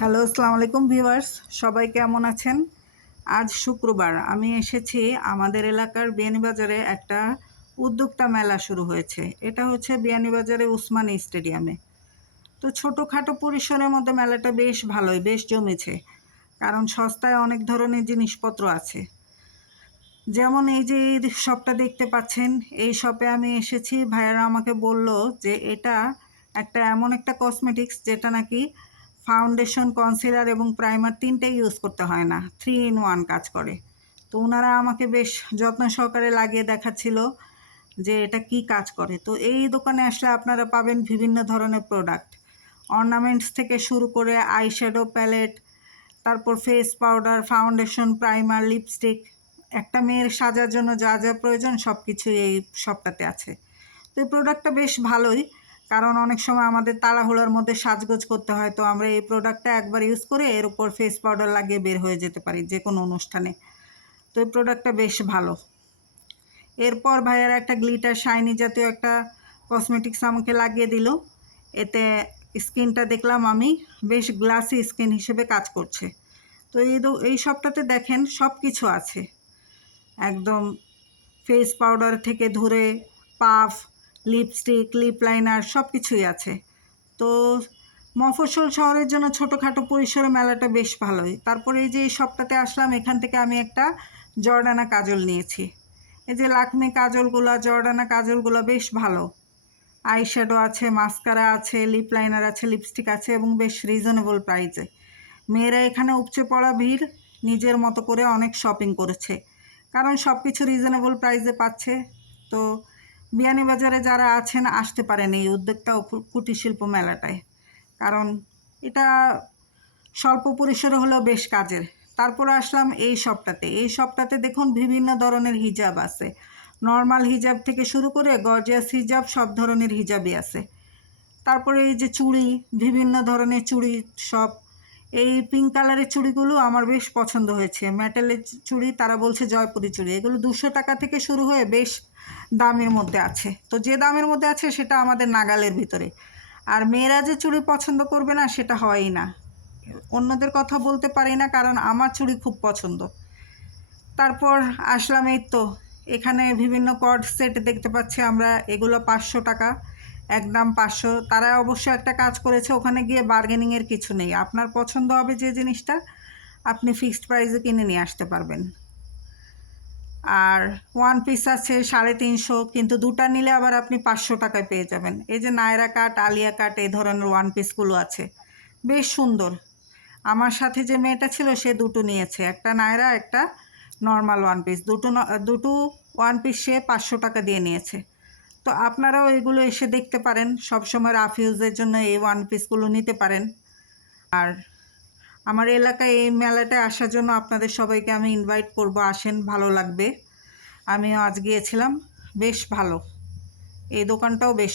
Hello, আসসালামু আলাইকুম viewers, সবাই কেমন আছেন? আজ শুক্রবার আমি এসেছি আমাদের এলাকার বিয়ানীবাজারে একটা উদ্যোক্তা মেলা শুরু হয়েছে। এটা হচ্ছে বিয়ানীবাজারে উসমানী স্টেডিয়ামে। তো ছোটোখাটো পরিসরের মধ্যে মেলাটা বেশ ভালোই, বেশ জমেছে। কারণ সস্তায় অনেক ধরনের জিনিসপত্র আছে। যেমন এই যে এই শপটা দেখতে পাচ্ছেন, এই শপে আমি এসেছি। ভাইয়ারা আমাকে বলল যে এটা এমন একটা কসমেটিক্স যেটা নাকি ফাউন্ডেশন, কনসিলার এবং প্রাইমার তিনটেই ইউজ করতে হয় না, 3 in 1 কাজ করে। তো ওনারা আমাকে বেশ যত্ন সহকারে লাগিয়ে দেখাচ্ছিল যে এটা কি কাজ করে। তো এই দোকানে আসলে আপনারা পাবেন বিভিন্ন ধরনের প্রোডাক্ট, অর্নামেন্টস থেকে শুরু করে আইশ্যাডো প্যালেট, তারপর face powder, foundation, primer, lipstick, একটা মেয়ের সাজার জন্য যা যা প্রয়োজন সব কিছুই এই শপটাতে আছে। তো এই প্রোডাক্টটা বেশ ভালোই, কারণ অনেক সময় আমাদের তাড়াহুড়োর মধ্যে সাজগোজ করতে হয়। তো আমরা এই প্রোডাক্টটা একবার ইউজ করে এর উপর ফেস পাউডার লাগিয়ে বের হয়ে যেতে পারি যে কোনো অনুষ্ঠানে। তো এই প্রোডাক্টটা বেশ ভালো। এরপর ভাইয়ার একটা গ্লিটার শাইনি জাতীয় একটা কসমেটিক্স আমাকে লাগিয়ে দিল। এতে স্কিনটা দেখলাম আমি বেশ গ্লাসি স্কিন হিসেবে কাজ করছে। তো এই শপটাতে দেখেন সব কিছু আছে, একদম ফেস পাউডার থেকে ধরে পাফ, লিপস্টিক, লিপ লাইনার সব কিছুই আছে। তো মফস্বল শহরের জন্য ছোটোখাটো পরিসরে মেলাটা বেশ ভালোই। তারপরে এই যে এই শপটাতে আসলাম, এখান থেকে আমি একটা জর্ডানা কাজল নিয়েছি। এই যে লাকমি কাজলগুলো, জর্ডানা কাজলগুলো বেশ ভালো। আইশ্যাডো আছে, মাস্কারা আছে, লিপ লাইনার আছে, লিপস্টিক আছে এবং বেশ রিজনেবল প্রাইসে। মেয়েরা এখানে উপচে পড়া ভিড়, নিজের মতো করে অনেক শপিং করেছে, কারণ সব কিছু রিজনেবল প্রাইসে পাচ্ছে। তো বিয়ানীবাজারে যারা আছেন আসতে পারেন এই উদ্যোক্তা ও কুটির শিল্প মেলাটায়, কারণ এটা স্বল্প পরিসরে হলেও বেশ কাজের। তারপরে আসলাম এই শপটাতে দেখুন বিভিন্ন ধরনের হিজাব আছে, নর্মাল হিজাব থেকে শুরু করে গর্জিয়াস হিজাব, সব ধরনের হিজাবই আছে। তারপরে এই যে চুড়ি, বিভিন্ন ধরনের চুড়ি সব। এই পিঙ্ক কালারের চুড়িগুলো আমার বেশ পছন্দ হয়েছে, মেটালের চুড়ি, তারা বলছে জয়পুরি চুড়ি। এগুলো 200 টাকা থেকে শুরু হয়ে বেশ দামের মধ্যে আছে। তো যে দামের মধ্যে আছে সেটা আমাদের নাগালের ভিতরে। আর মেয়েরা যে চুড়ি পছন্দ করবে না সেটা হয়ই না। অন্যদের কথা বলতে পারি না, কারণ আমার চুড়ি খুব পছন্দ। তারপর আসলাম এই তো, এখানে বিভিন্ন কর্ড সেট দেখতে পাচ্ছি আমরা, এগুলো 500 টাকা, একদম 500। তারা অবশ্য একটা কাজ করেছে, ওখানে গিয়ে বার্গেনিংয়ের কিছু নেই, আপনার পছন্দ হবে যে জিনিসটা আপনি ফিক্সড প্রাইসে কিনে নিয়ে আসতে পারবেন। আর ওয়ান পিস আছে 350, কিন্তু দুটা নিলে আবার আপনি 500 টাকায় পেয়ে যাবেন। এই যে নায়রা কাট, আলিয়া কাট, এই ধরনের ওয়ান পিসগুলো আছে, বেশ সুন্দর। আমার সাথে যে মেয়েটা ছিল সে দুটো নিয়েছে, একটা নায়রা, একটা নর্মাল ওয়ান পিস। দুটো ওয়ান পিস সে 500 টাকা দিয়ে নিয়েছে। তো আপনারাও এগুলো এসে দেখতে পারেন, সবসময় রাফ ইউজের জন্য এই ওয়ান পিসগুলো নিতে পারেন। আর আমার এলাকায় এই মেলাটায় আসার জন্য আপনাদের সবাইকে আমি ইনভাইট করব, আসেন, ভালো লাগবে। আমিও আজ গিয়েছিলাম, বেশ ভালো, এই দোকানটাও বেশ